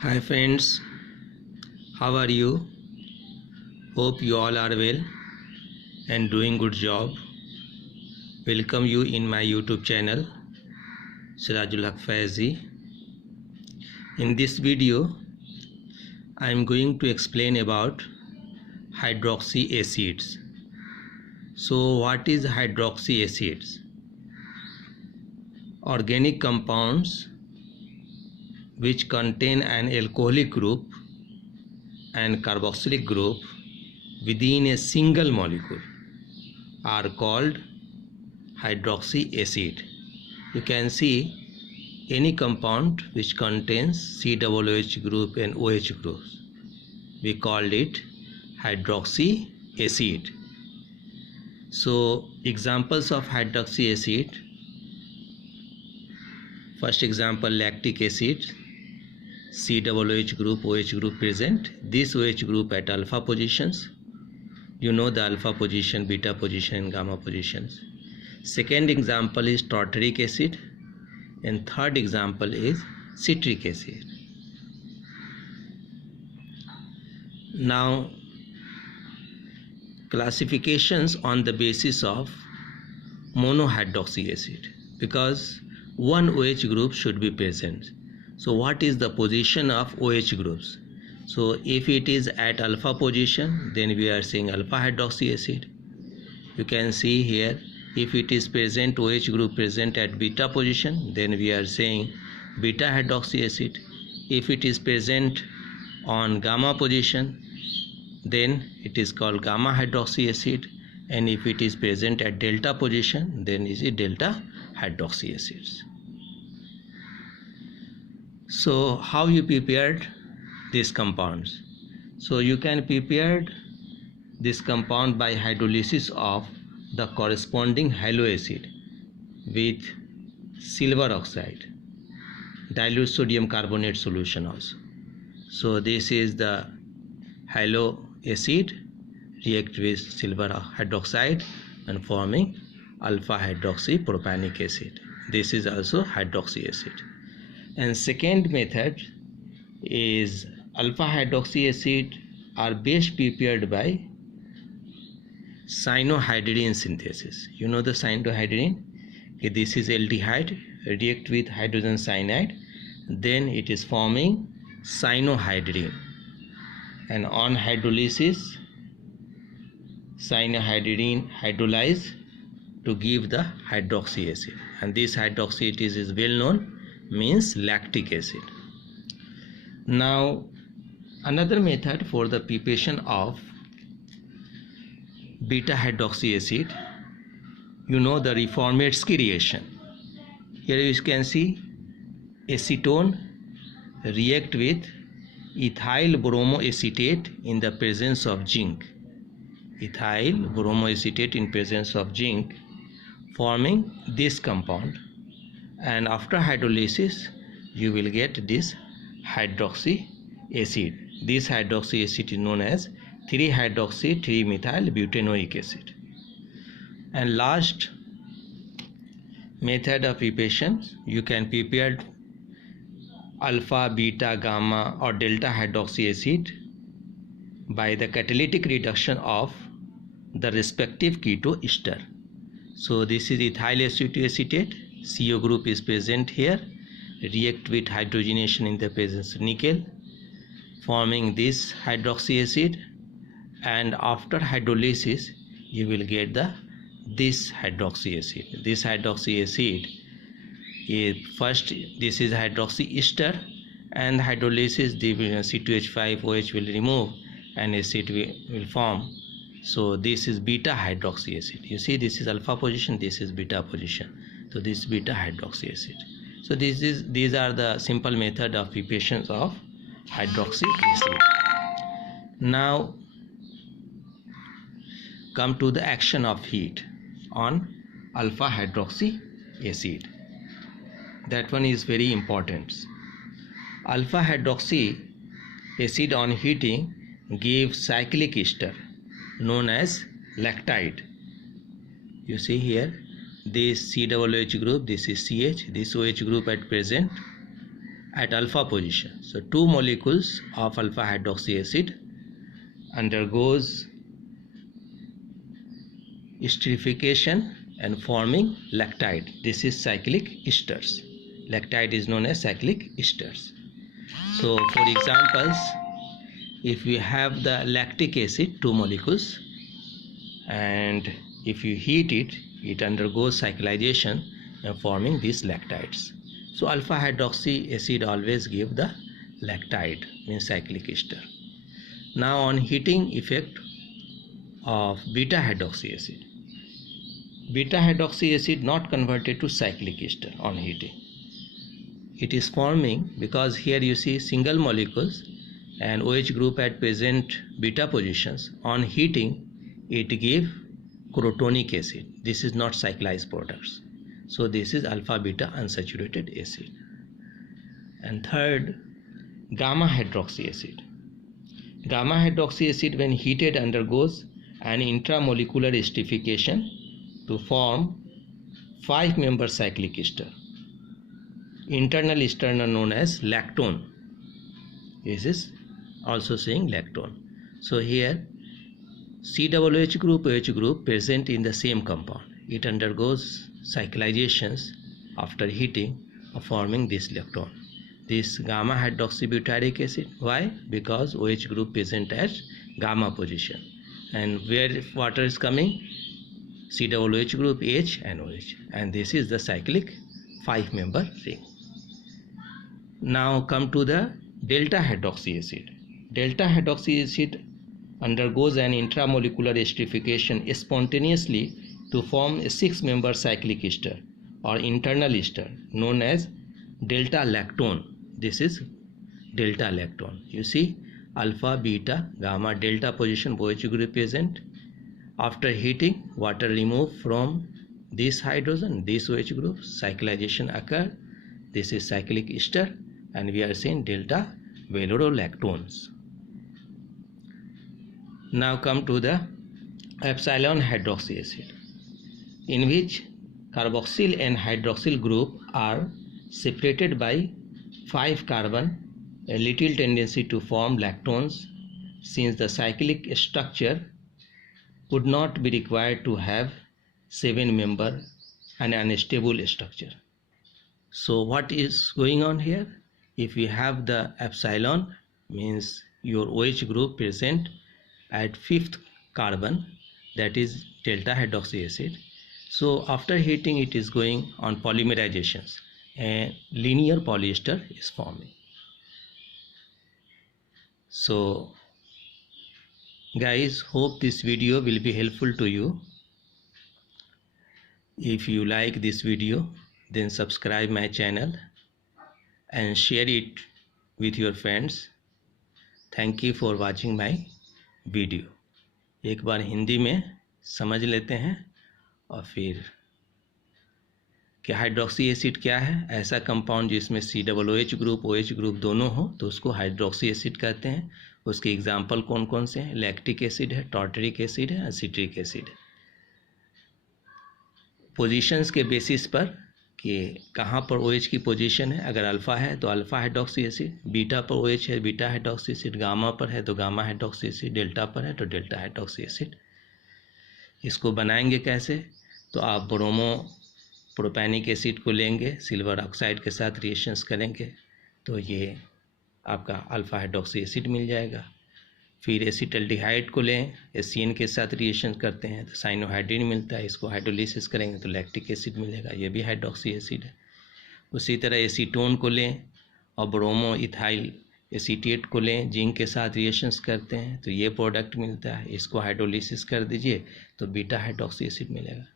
Hi friends, how are you? Hope you all are well and doing good job. Welcome you in my YouTube channel Sirajul Haq Faizi. In this video, I am going to explain about hydroxy acids. So what is hydroxy acids? Organic compounds which contain an alcoholic group and carboxylic group within a single molecule are called hydroxy acid. You can see any compound which contains COOH group and OH groups. We called it hydroxy acid. So examples of hydroxy acid. First example, lactic acid. COOH group, OH group present. This OH group at alpha positions. You know the alpha position, beta position and gamma positions. Second example is tartaric acid, and third example is citric acid. Now, classifications on the basis of monohydroxy acid, because one OH group should be present. So what is the position of OH groups? So if it is at alpha position, then we are saying alpha hydroxy acid. You can see here, if it is present, OH group present at beta position, then we are saying beta hydroxy acid. If it is present on gamma position, then it is called gamma hydroxy acid, and if it is present at delta position, then is it delta hydroxy acids. So how you prepared these compounds? So you can prepare this compound by hydrolysis of the corresponding halo acid with silver oxide, dilute sodium carbonate solution also. So this is the halo acid react with silver hydroxide and forming alpha hydroxy propanic acid. This is also hydroxy acid. And second method is alpha hydroxy acid are best prepared by cyanohydrin synthesis. You know the cyanohydrin? Okay, this is aldehyde react with hydrogen cyanide, then it is forming cyanohydrin, and on hydrolysis cyanohydrin hydrolyze to give the hydroxy acid, and this hydroxy acid is well known, means lactic acid. Now another method for the preparation of beta hydroxy acid, you know the Reformatsky reaction. Here you can see acetone react with ethyl bromoacetate in the presence of zinc. Ethyl bromoacetate in presence of zinc forming this compound, and after hydrolysis you will get this hydroxy acid. This hydroxy acid is known as 3-hydroxy 3-methyl butanoic acid. And last method of preparation, you can prepare alpha, beta, gamma or delta hydroxy acid by the catalytic reduction of the respective keto ester. So this is ethyl acetoacetate, CO group is present here, react with hydrogenation in the presence of nickel, forming this hydroxy acid, and after hydrolysis you will get this hydroxy acid. This hydroxy acid is first, this is hydroxy ester, and hydrolysis the C2H5 OH will remove and acid will form. So this is beta hydroxy acid. You see, this is alpha position, this is beta position. So this is beta hydroxy acid. So these are the simple method of preparation of hydroxy acid. Now come to the action of heat on alpha hydroxy acid. That one is very important. Alpha hydroxy acid on heating gives cyclic ester known as lactide. You see here, this COOH group, this is CH, this OH group at present, at alpha position. So two molecules of alpha hydroxy acid undergoes esterification and forming lactide. This is cyclic esters. Lactide is known as cyclic esters. So for examples, if we have the lactic acid, two molecules, and if you heat it, it undergoes cyclization and forming these lactides. So alpha hydroxy acid always give the lactide, means cyclic ester. Now on heating effect of beta hydroxy acid. Beta hydroxy acid not converted to cyclic ester on heating. It is forming, because here you see single molecules and OH group at present beta positions. On heating, it give crotonic acid. This is not cyclized products. So this is alpha beta unsaturated acid. And third, gamma hydroxy acid. Gamma hydroxy acid when heated undergoes an intramolecular esterification to form 5-member cyclic ester. Internal ester known as lactone. This is also saying lactone. So here COOH group, OH group present in the same compound. It undergoes cyclizations after heating of forming this lactone. This gamma hydroxybutyric acid. Why? Because OH group present at gamma position. And where water is coming? COOH group, H and OH. And this is the cyclic 5-member ring. Now come to the delta hydroxy acid. Delta hydroxy acid undergoes an intramolecular esterification spontaneously to form a 6-member cyclic ester or internal ester known as delta lactone. This is delta lactone. You see alpha, beta, gamma, delta position OH group present. After heating, water removed from this hydrogen, this OH group, cyclization occur. This is cyclic ester and we are saying delta valorolactones. Now come to the epsilon hydroxy acid, in which carboxyl and hydroxyl group are separated by 5 carbon, a little tendency to form lactones, since the cyclic structure would not be required to have 7-member and unstable structure. So what is going on here? If we have the epsilon, means your OH group present at 5th carbon, that is delta hydroxy acid. So after heating, it is going on polymerizations and linear polyester is forming. So guys, hope this video will be helpful to you. If you like this video, then subscribe my channel and share it with your friends. Thank you for watching my video. एक बार हिंदी में समझ लेते हैं और फिर कि hydroxy acid क्या है। ऐसा कंपाउंड जिसमें COOH ग्रुप, OH ग्रुप दोनों हो तो उसको हाइड्रोक्सी एसिड कहते हैं। उसके एग्जाम्पल कौन कौन से हैं? लैक्टिक एसिड है, टार्टरिक एसिड है, सिट्रिक एसिड है। पोजीशंस के बेसिस पर कि कहाँ पर OH की पोजीशन है, अगर अल्फ़ा है तो अल्फ़ा हाइड्रोक्सी एसिड, बीटा पर OH है बीटा हाइड्रोक्सी एसिड, गामा पर है तो गामा हाइड्रोक्सी एसिड, डेल्टा पर है तो डेल्टा हाइड्रोक्सी एसिड। इसको बनाएंगे कैसे? तो आप ब्रोमो प्रोपैनिक एसिड को लेंगे, सिल्वर ऑक्साइड के साथ रिएक्शंस करेंगे तो ये आपका अल्फ़ा हाइड्रोक्सी एसिड मिल जाएगा। फिर एसिटल्डिहाइड को लें, HCN के साथ रिएक्शन करते हैं तो साइनोहाइड्रिन मिलता है, इसको हाइड्रोलिसिस करेंगे तो लैक्टिक एसिड मिलेगा, ये भी हाइड्रोक्सी एसिड है। उसी तरह एसीटोन को लें और ब्रोमो इथाइल एसीटेट को लें, जिंक के साथ रिएक्शंस करते हैं तो ये प्रोडक्ट मिलता है, इसको हाइड्रोलिसिस कर दीजिए तो बीटा हाइड्रोक्सी एसिड मिलेगा।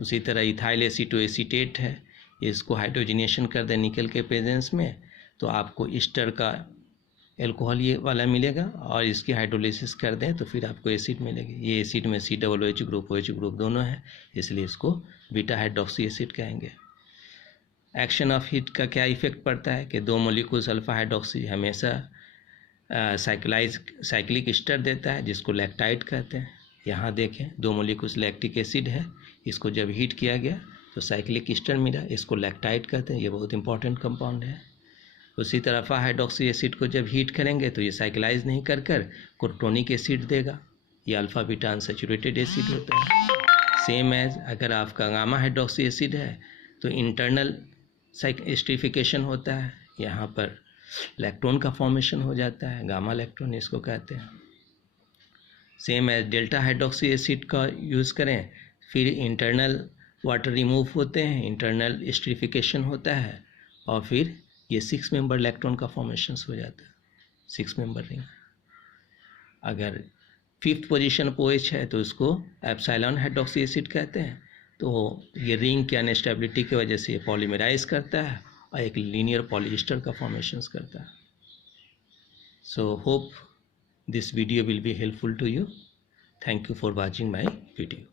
उसी तरह इथाइल एसीटोएसीटेट है, इसको हाइड्रोजनेशन कर दें निकल के प्रेजेंस में तो आपको ईस्टर का एल्कोहल ये वाला मिलेगा और इसकी हाइड्रोलिसिस कर दें तो फिर आपको एसिड मिलेगी। ये एसिड में COOH ग्रुप, OH ग्रुप दोनों है, इसलिए इसको बीटा हाइड्रोक्सी एसिड कहेंगे। एक्शन ऑफ हीट का क्या इफेक्ट पड़ता है कि दो मोलिक्यूल्स अल्फा हाइड्रोक्सी हमेशा साइक्लिक ईस्टर देता है जिसको लैक्टाइड कहते हैं। यहाँ देखें दो मोलिक्यूल्स लैक्टिक एसिड है, इसको जब हीट किया गया तो साइक्लिक ईस्टर मिला, इसको लैक्टाइड कहते हैं। ये बहुत इंपॉर्टेंट कंपाउंड है। उसी तरह अल्फा हाइड्रोक्सी एसिड को जब हीट करेंगे तो ये साइक्लाइज नहीं कर कर क्रोटोनिक एसिड देगा, ये अल्फा बीटा अनसैचुरेटेड एसिड होता है। सेम एज अगर आपका गामा हाइड्रोक्सी एसिड है तो इंटरनल एस्टरिफिकेशन होता है, यहाँ पर इलेक्ट्रॉन का फॉर्मेशन हो जाता है, गामा इलेक्ट्रॉन इसको कहते हैं। Same as delta hydroxy acid का यूज़ करें, फिर इंटरनल वाटर रिमूव होते हैं, इंटरनल एस्टरिफिकेशन होता है और फिर ये 6 मेंबर इलेक्ट्रॉन का फॉर्मेशन हो जाता है, 6 मेंबर रिंग। अगर 5th पोजीशन OH है तो उसको एप्सिलॉन हाइड्रोक्सी एसिड कहते हैं। तो ये रिंग की अनस्टेबिलिटी की वजह से ये पॉलीमराइज करता है और एक लीनियर पॉलीएस्टर का फॉर्मेशन करता है। So hope this video will be helpful to you. Thank you for watching my video.